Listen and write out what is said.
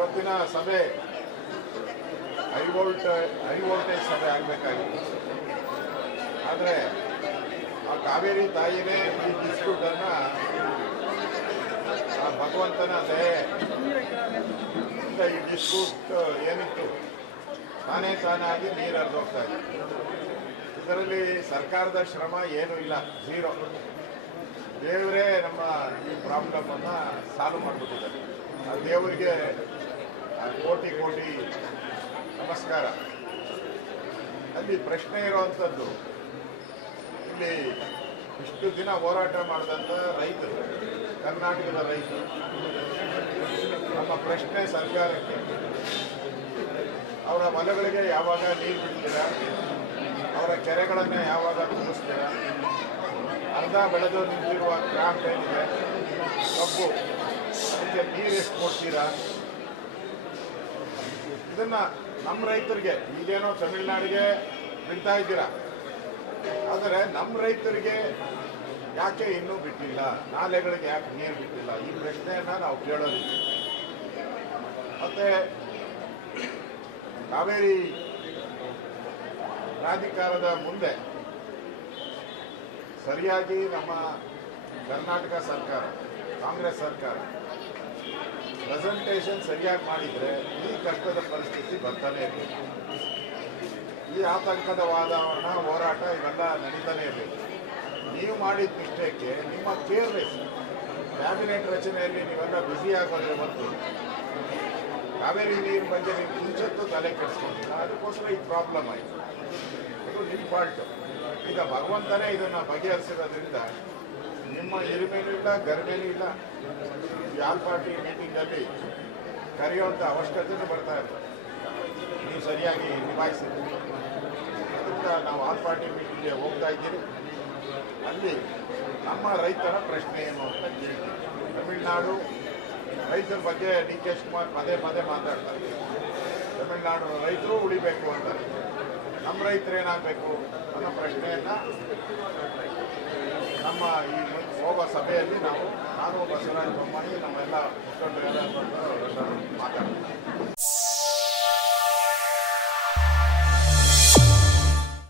ಇವತ್ತಿನ ಸಭೆ high voltage ಸಭೆ ಆಗಬೇಕಾಗಿತ್ತು. ಆದರೆ ಆ ಕಾವೇರಿ ತಾಯಿನೇ ಈ ಡಿಸ್ಪ್ಯೂಟನ್ನು ಆ ಭಗವಂತನ ದಯೆಯಿಂದ ಈ ಡಿಸ್ಪ್ಯೂಟ್ ಏನಿತ್ತು ತಾನಾಗಿ ನೀರು ಹರಿದೋಗ್ತಾ ಇದೆ. ಇದರಲ್ಲಿ ಸರ್ಕಾರದ ಶ್ರಮ ಏನೂ ಇಲ್ಲ, ಝೀರೋ. ದೇವರೇ ನಮ್ಮ ಈ ಪ್ರಾಬ್ಲಮನ್ನು ಸಾಲ್ವ್ ಮಾಡಿಬಿಟ್ಟಿದ್ದಾರೆ. ಆ ದೇವರಿಗೆ ಕೋಟಿ ಕೋಟಿ ನಮಸ್ಕಾರ. ಅಲ್ಲಿ ಪ್ರಶ್ನೆ ಇರುವಂಥದ್ದು, ಇಲ್ಲಿ ಇಷ್ಟು ದಿನ ಹೋರಾಟ ಮಾಡಿದಂಥ ರೈತರು, ಕರ್ನಾಟಕದ ರೈತರು, ನಮ್ಮ ಪ್ರಶ್ನೆ ಸರ್ಕಾರಕ್ಕೆ, ಅವರ ಹೊಲಗಳಿಗೆ ಯಾವಾಗ ನೀರು ಬಿಡ್ತೀರಾ, ಅವರ ಕೆರೆಗಳನ್ನು ಯಾವಾಗ ತುಂಬಿಸ್ತೀರಾ, ಅರ್ಧ ಬೆಳೆದು ನಿಂತಿರುವ ಕ್ರಾಪ್ ಏನಿದೆ ಕಬ್ಬು, ಅದಕ್ಕೆ ನೀರು ಎಷ್ಟು ಕೊಡ್ತೀರಾ, ಇದನ್ನು ನಮ್ಮ ರೈತರಿಗೆ, ಈಗೇನೋ ತಮಿಳ್ನಾಡಿಗೆ ಬಿಡ್ತಾ ಇದ್ದೀರಾ, ಆದರೆ ನಮ್ಮ ರೈತರಿಗೆ ಯಾಕೆ ಇನ್ನೂ ಬಿಟ್ಟಿಲ್ಲ, ನಾಲೆಗಳಿಗೆ ಯಾಕೆ ನೀರು ಬಿಟ್ಟಿಲ್ಲ, ಈ ಪ್ರಶ್ನೆಯನ್ನು ನಾವು ಕೇಳೋದಿಲ್ಲ. ಮತ್ತು ಕಾವೇರಿ ಪ್ರಾಧಿಕಾರದ ಮುಂದೆ ಸರಿಯಾಗಿ ನಮ್ಮ ಕರ್ನಾಟಕ ಸರ್ಕಾರ, ಕಾಂಗ್ರೆಸ್ ಸರ್ಕಾರ ಪ್ರೆಸೆಂಟೇಷನ್ ಸರಿಯಾಗಿ ಮಾಡಿದರೆ ಈ ಕಷ್ಟದ ಪರಿಸ್ಥಿತಿ ಬರ್ತಾನೆ ಇರಬೇಕು. ಈ ಆತಂಕದ ವಾತಾವರಣ, ಹೋರಾಟ ಇವೆಲ್ಲ ನಡೀತಾನೆ ಇರಬೇಕು. ನೀವು ಮಾಡಿದ ಮಿಸ್ಟೇಕ್ಗೆ ನಿಮ್ಮ ಕೇರ್ಲೆಸ್ ಕ್ಯಾಬಿನೆಟ್ ರಚನೆಯಲ್ಲಿ ನೀವೆಲ್ಲ ಬ್ಯುಸಿ ಆಗೋದ್ರೆ ಮತ್ತು ಕಾವೇರಿ ನೀರಿನ ಬಗ್ಗೆ ನೀವು ಮುಂಚೆತ್ತು ತಲೆ ಕೆಡಿಸ್ಕೊಂಡಿಲ್ಲ, ಅದಕ್ಕೋಸ್ಕರ ಈ ಪ್ರಾಬ್ಲಮ್ ಆಯಿತು. ಇದು ನಿಮ್ಮ ಫಾಲ್ಟು. ಈಗ ಭಗವಂತನೇ ಇದನ್ನು ಬಗೆಹರಿಸಿರೋದ್ರಿಂದ ನಿಮ್ಮ ಹಿರಿಮೆನೂ ಇಲ್ಲ, ಗರಿಮೆನೂ ಇಲ್ಲ. ಈ ಆಲ್ ಪಾರ್ಟಿ ಮೀಟಿಂಗಲ್ಲಿ ಕರೆಯುವಂಥ ಅವಶ್ಯಕತೆಯೂ ಬರ್ತಾ ಇದೆ, ನೀವು ಸರಿಯಾಗಿ ನಿಭಾಯಿಸಿದ್ದೀರಿ. ಅದರಿಂದ ನಾವು ಆಲ್ ಪಾರ್ಟಿ ಮೀಟಿಂಗ್ಗೆ ಹೋಗ್ತಾ ಇದ್ದೀರಿ. ಅಲ್ಲಿ ನಮ್ಮ ರೈತರ ಪ್ರಶ್ನೆ ಏನು ಅಂತ ಕೇಳ್ತೀವಿ. ತಮಿಳುನಾಡು ರೈತರ ಬಗ್ಗೆ ಡಿ ಕೆ ಶಿವಕುಮಾರ್ ಪದೇ ಪದೇ ಮಾತಾಡ್ತಾರೆ. ತಮಿಳುನಾಡು ರೈತರು ಉಳಿಬೇಕು ಅಂತಾರೆ, ನಮ್ಮ ರೈತರು ಏನಾಗಬೇಕು ಅನ್ನೋ ಪ್ರಶ್ನೆಯನ್ನು ನಮ್ಮ ಈ ಹೋಗೋ ಸಭೆಯಲ್ಲಿ ನಾನು ಬಸವರಾಜ ಬೊಮ್ಮಾಯಿ, ನಮ್ಮೆಲ್ಲ ಮುಖಂಡರೆಲ್ಲ ಮಾತಾಡ್ತೀವಿ.